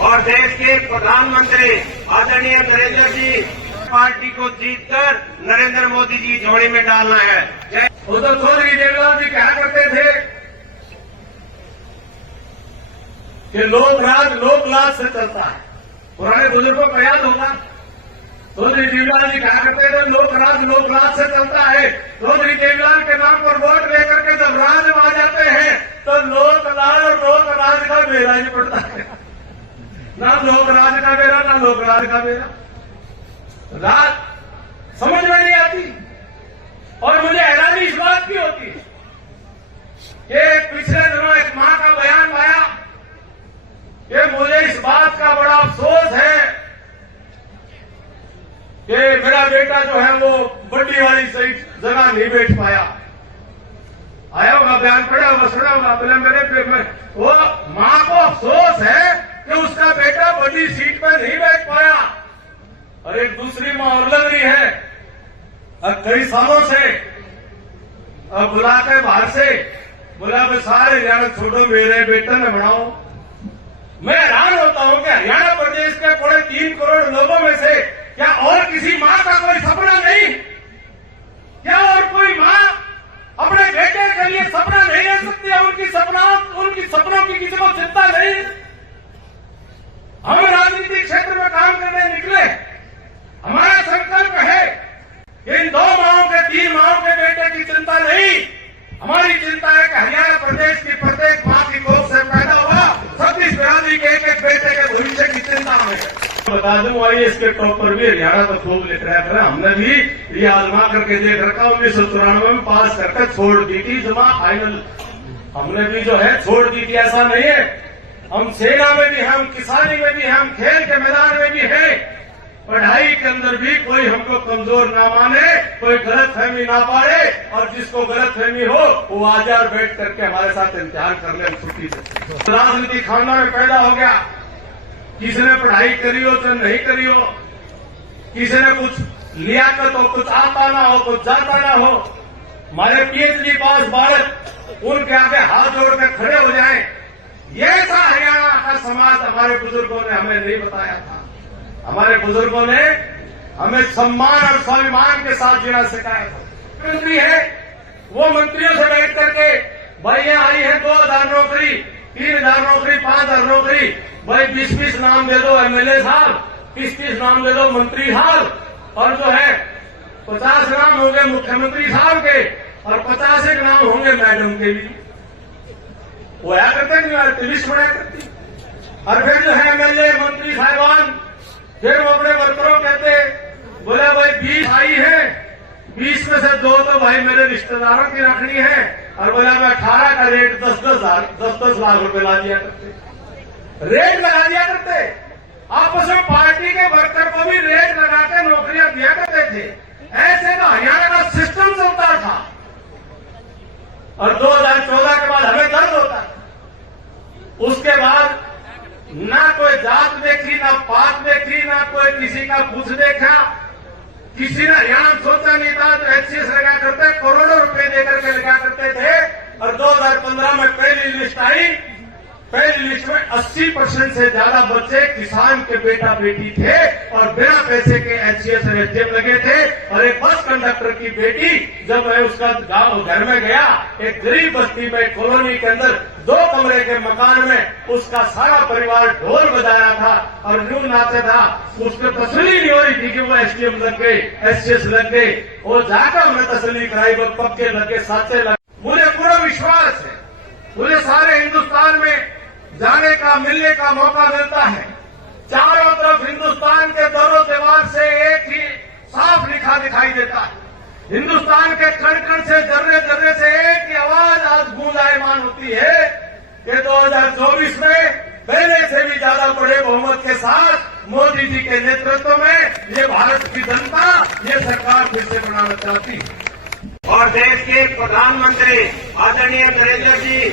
और देश के प्रधानमंत्री आदरणीय नरेंद्र जी पार्टी को जीतकर नरेंद्र मोदी जी झोली में डालना है। वो तो चौधरी देवलाल जी कहा करते थे कि लोकराज लोकलाज से चलता है। पुराने बुजुर्गों को याद होगा, चौधरी देवलाल जी कहा करते थे लोकराज लोकलाज से चलता है। चौधरी देवलाल के नाम पर वोट लेकर के जब राज में आ जाते हैं तो लोकलाज और लोकराज का बेड़ा ही पड़ता है। ना लोकराज का बेड़ा ना लोकराज का बेड़ा, राज समझ में नहीं आती। और मुझे हैरानी इस बात की होती है कि पिछले दिनों एक मां का बयान आया कि मुझे इस बात का बड़ा अफसोस है कि मेरा बेटा जो है वो बड्डी वाली सही जगह नहीं बैठ पाया। आया होगा बयान, पड़ा होगा, सुना होगा। बोले मेरे पेट में वो मां को अफसोस है कि उसका बेटा बड़ी सीट पर नहीं बैठ पाया। और एक दूसरी मां और लग रही है, अब कई सालों से अब बुलाकर बाहर से बोला मैं सारे हरियाणा छोड़ो, मेरे बेटे ने बढ़ाओ। मैं हैरान होता हूं कि हरियाणा प्रदेश के 3.5 करोड़ लोगों में से क्या और किसी मां का कोई सपना नहीं? क्या और कोई मां अपने बेटे के लिए सपना नहीं ले सकती है? उनकी सपनों की किसी को चिंता नहीं? हम राजनीतिक क्षेत्र में काम करने निकले, हमारा संकल्प है कि इन 2 माओं के 3 माओं के बेटे की चिंता नहीं, हमारी चिंता है कि हरियाणा प्रदेश की प्रत्येक मां की गोद से पैदा हुआ 36 बिरादरी के एक बेटे के भविष्य की चिंता हमें है। बता दूं, आईएएस के टॉप पर भी हरियाणा तो खूब लिख रहा है। हमने भी ये आजमा करके देख रखा, 1994 में पास करके छोड़ दी थी जमा फाइनल। हमने भी जो है छोड़ दी थी, ऐसा नहीं है। हम सेना में भी हैं, हम किसानी में भी हैं, हम खेल के मैदान में भी हैं। पढ़ाई के अंदर भी कोई हमको कमजोर ना माने, कोई गलतफहमी ना पाड़े, और जिसको गलतफहमी हो वो आजार बैठ करके हमारे साथ इम्तिहान करने में छुट्टी दे। राजनीति खानदान में पैदा हो गया, किसी ने पढ़ाई करी हो तो नहीं करी हो, किसी ने कुछ लियाकत हो, कुछ आता ना हो, कुछ जाता ना हो। हमारे पीएचडी पास बालक उनके आगे हाथ जोड़कर खड़े हो जाएं, ये सा हरियाणा का समाज हमारे बुजुर्गों ने हमें नहीं बताया था। हमारे बुजुर्गों ने हमें सम्मान और स्वाभिमान के साथ जीना सिखाया था। मंत्री है, वो मंत्रियों से बैठ करके भाई यहाँ आई है 2000 नौकरी, 3000 नौकरी, 5000 नौकरी, भाई 20-20 नाम दे दो एमएलए साहब, 30-30 नाम दे दो मंत्री साहब, और जो है 50 नाम होंगे मुख्यमंत्री साहब के और 50 एक नाम होंगे मैडम के भी। वो आया करते नहीं, लिस्ट बनाया करती। और फिर जो है एमएलए मंत्री साहिबान, फिर वो अपने वर्करों कहते बोले भाई 20 आई है, 20 में से 2 तो भाई मेरे रिश्तेदारों की रखनी है। और बोला मैं 18 का रेट 10-10 लाख रुपए ला दिया करते, रेट लगा दिया करते। आपस में पार्टी के वर्कर को भी रेट लगा के नौकरियां दिया करते थे। ऐसे तो हरियाणा का सिस्टम चलता था। और 2014 के बाद हमें दर्द होता था। उसके बाद ना कोई जात देखी, ना पात देखी, ना कोई किसी का कुछ देखा। किसी ने हरियाणा सोचा नहीं था तो एचसीएस लगा करते, करोड़ों रुपए देकर के लगा करते थे। और 2015 में पहली लिस्ट आई, पहली लिस्ट में 80% से ज्यादा बच्चे किसान के बेटा बेटी थे और बिना पैसे के एचसीएस और एचडीएम लगे थे। और एक बस कंडक्टर की बेटी, जब मैं उसका गांव घर में गया, एक गरीब बस्ती में कॉलोनी के अंदर 2 कमरे के मकान में उसका सारा परिवार ढोल बजाया था और यूं नाचा था। उसको तसल्ली नहीं हो रही थी कि वो एसडीएम लग गए, एचसीएस लग गए। वो जाकर हमने तसल्ली कराई, वो पक्के लगे, साचे लगे। मुझे पूरा विश्वास है, मुझे सारे हिंदुस्तान में जाने का, मिलने का मौका मिलता है। चारों तरफ हिंदुस्तान के दरों दीवार से एक ही साफ लिखा दिखाई देता है। हिंदुस्तान के कण कण से, जर्रे जर्रे से एक ही आवाज आज गूंजायमान होती है कि 2024 में पहले से भी ज्यादा बड़े बहुमत के साथ मोदी जी के नेतृत्व में ये भारत की जनता ये सरकार फिर से बनाना चाहती है। और देश के प्रधानमंत्री आदरणीय नरेंद्र जी